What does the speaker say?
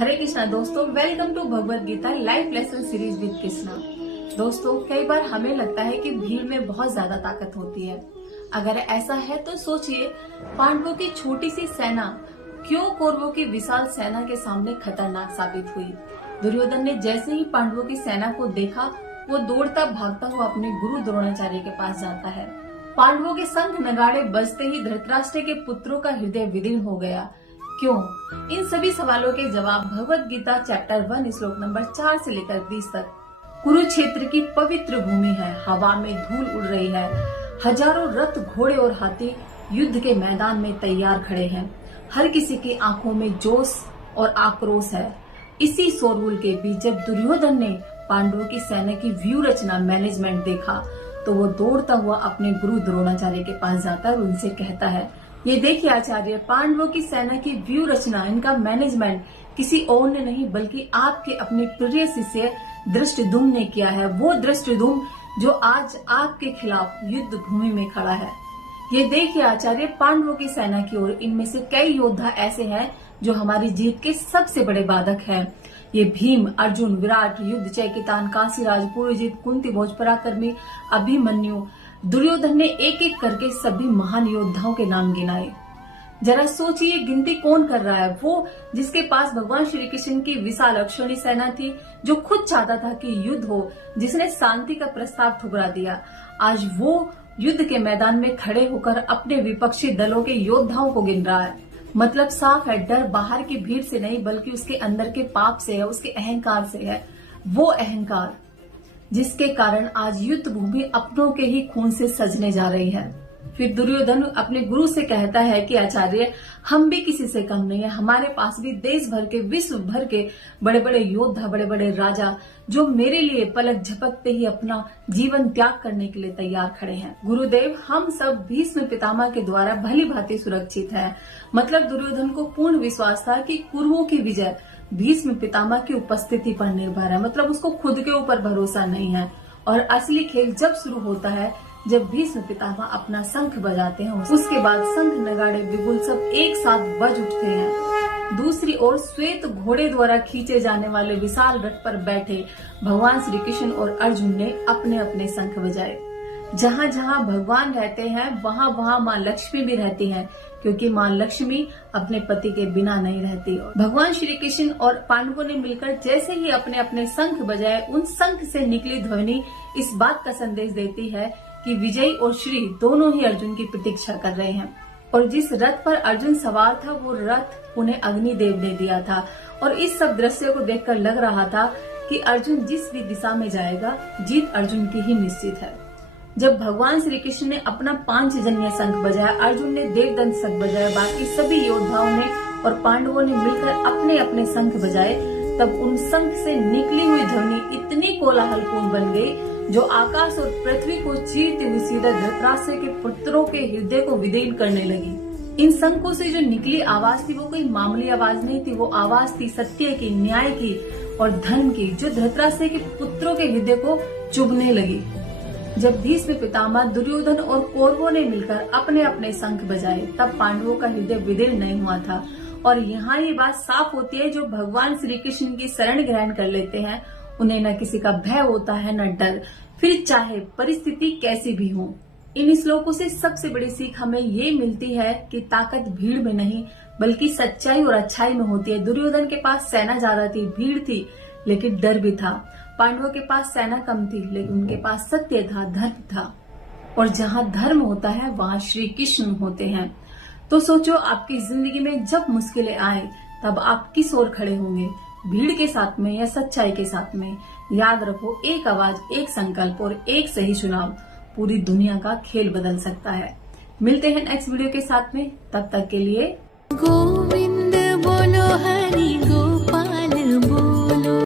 हरे कृष्णा दोस्तों, welcome to Bhagavad Gita life lesson series with Krishna. दोस्तों, कई बार हमें लगता है कि भीड़ में बहुत ज्यादा ताकत होती है। अगर ऐसा है तो सोचिए, पांडवों की छोटी सी सेना क्यों कौरवों की विशाल सेना के सामने खतरनाक साबित हुई। दुर्योधन ने जैसे ही पांडवों की सेना को देखा, वो दौड़ता भागता हुआ अपने गुरु द्रोणाचार्य के पास जाता है। पांडवों के शंख नगाड़े बजते ही धृतराष्ट्र के पुत्रों का हृदय विदीर्ण हो गया। क्यों? इन सभी सवालों के जवाब भगवत गीता चैप्टर 1 श्लोक नंबर 4 से लेकर 20 तक। कुरुक्षेत्र की पवित्र भूमि है, हवा में धूल उड़ रही है, हजारों रथ घोड़े और हाथी युद्ध के मैदान में तैयार खड़े हैं। हर किसी की आंखों में जोश और आक्रोश है। इसी शोरगुल के बीच जब दुर्योधन ने पांडवों की सेना की व्यू रचना मैनेजमेंट देखा, तो वो दौड़ता हुआ अपने गुरु द्रोणाचार्य के पास जाता है और उनसे कहता है, ये देखिए आचार्य, पांडवों की सेना की व्यू रचना, इनका मैनेजमेंट किसी और ने नहीं बल्कि आपके अपने प्रिय शिष्य धृष्टद्युम्न ने किया है। वो धृष्टद्युम्न जो आज आपके खिलाफ युद्ध भूमि में खड़ा है। ये देखिए आचार्य, पांडवों की सेना की ओर इनमें से कई योद्धा ऐसे हैं जो हमारी जीत के सबसे बड़े बाधक हैं। ये भीम, अर्जुन, विराट, युद्ध चैकितान, काशीराज, पुरोजित, कुंती भोज, पराक्रमी, अभिमन्यु। दुर्योधन ने एक एक करके सभी महान योद्धाओं के नाम गिनाए। जरा सोचिए, गिनती कौन कर रहा है? वो जिसके पास भगवान श्री कृष्ण की विशाल अक्षौणी सेना थी, जो खुद चाहता था कि युद्ध हो, जिसने शांति का प्रस्ताव ठुकरा दिया। आज वो युद्ध के मैदान में खड़े होकर अपने विपक्षी दलों के योद्धाओं को गिन रहा है। मतलब साफ है, डर बाहर की भीड़ से नहीं बल्कि उसके अंदर के पाप से है, उसके अहंकार से है। वो अहंकार जिसके कारण आज युद्ध भूमि अपनों के ही खून से सजने जा रही है। फिर दुर्योधन अपने गुरु से कहता है कि आचार्य, हम भी किसी से कम नहीं है, हमारे पास भी देश भर के, विश्व भर के बड़े बड़े योद्धा, बड़े बड़े राजा, जो मेरे लिए पलक झपकते ही अपना जीवन त्याग करने के लिए तैयार खड़े हैं। गुरुदेव, हम सब भीष्म पितामह के द्वारा भली भांति सुरक्षित है। मतलब दुर्योधन को पूर्ण विश्वास था कि कुरुओं की विजय भीष्म पितामह की उपस्थिति पर निर्भर है। मतलब उसको खुद के ऊपर भरोसा नहीं है। और असली खेल जब शुरू होता है, जब भीष्म पितामह अपना शंख बजाते हैं, उसके बाद शंख नगाड़े बिगुल सब एक साथ बज उठते हैं। दूसरी ओर श्वेत घोड़े द्वारा खींचे जाने वाले विशाल रथ पर बैठे भगवान श्री कृष्ण और अर्जुन ने अपने अपने शंख बजाए। जहाँ जहाँ भगवान रहते हैं, वहाँ वहाँ माँ लक्ष्मी भी रहती हैं, क्योंकि माँ लक्ष्मी अपने पति के बिना नहीं रहती। भगवान श्री कृष्ण और पांडवों ने मिलकर जैसे ही अपने अपने शंख बजाए, उन शंख से निकली ध्वनि इस बात का संदेश देती है कि विजय और श्री दोनों ही अर्जुन की प्रतीक्षा कर रहे हैं। और जिस रथ पर अर्जुन सवार था, वो रथ उन्हें अग्निदेव ने दिया था। और इस सब दृश्य को देखकर लग रहा था कि अर्जुन जिस भी दिशा में जाएगा, जीत अर्जुन की ही निश्चित है। जब भगवान श्री कृष्ण ने अपना पांचजन्य शंख बजाया, अर्जुन ने देवदंत शंख बजाया, बाकी सभी योद्धाओं ने और पांडवों ने मिलकर अपने अपने शंख बजाए, तब उन शंख से निकली हुई ध्वनि इतनी कोलाहलपूर्ण बन गई, जो आकाश और पृथ्वी को चीरती हुई सीधा धृतराष्ट्र के पुत्रों के हृदय को विदीर्ण करने लगी। इन शंखों से जो निकली आवाज थी, वो कोई मामूली आवाज नहीं थी। वो आवाज थी सत्य की, न्याय की और धर्म की, जो धृतराष्ट्र के पुत्रों के हृदय को चुभने लगी। जब भीष्म पितामह, दुर्योधन और कौरवों ने मिलकर अपने अपने शंख बजाए, तब पांडवों का हृदय विदीर्ण नहीं हुआ था। और यहाँ ये बात साफ होती है, जो भगवान श्री कृष्ण की शरण ग्रहण कर लेते हैं, उन्हें न किसी का भय होता है न डर, फिर चाहे परिस्थिति कैसी भी हो। इन श्लोकों से सबसे बड़ी सीख हमें ये मिलती है कि ताकत भीड़ में नहीं बल्कि सच्चाई और अच्छाई में होती है। दुर्योधन के पास सेना ज्यादा थी, भीड़ थी, लेकिन डर भी था। पांडवों के पास सेना कम थी, लेकिन उनके पास सत्य था, धर्म था। और जहाँ धर्म होता है, वहाँ श्री कृष्ण होते हैं। तो सोचो, आपकी जिंदगी में जब मुश्किलें आए, तब आप किस ओर खड़े होंगे? भीड़ के साथ में या सच्चाई के साथ में? याद रखो, एक आवाज, एक संकल्प और एक सही चुनाव पूरी दुनिया का खेल बदल सकता है। मिलते हैं नेक्स्ट वीडियो के साथ में, तब तक के लिए गोविंद बोलो हरि।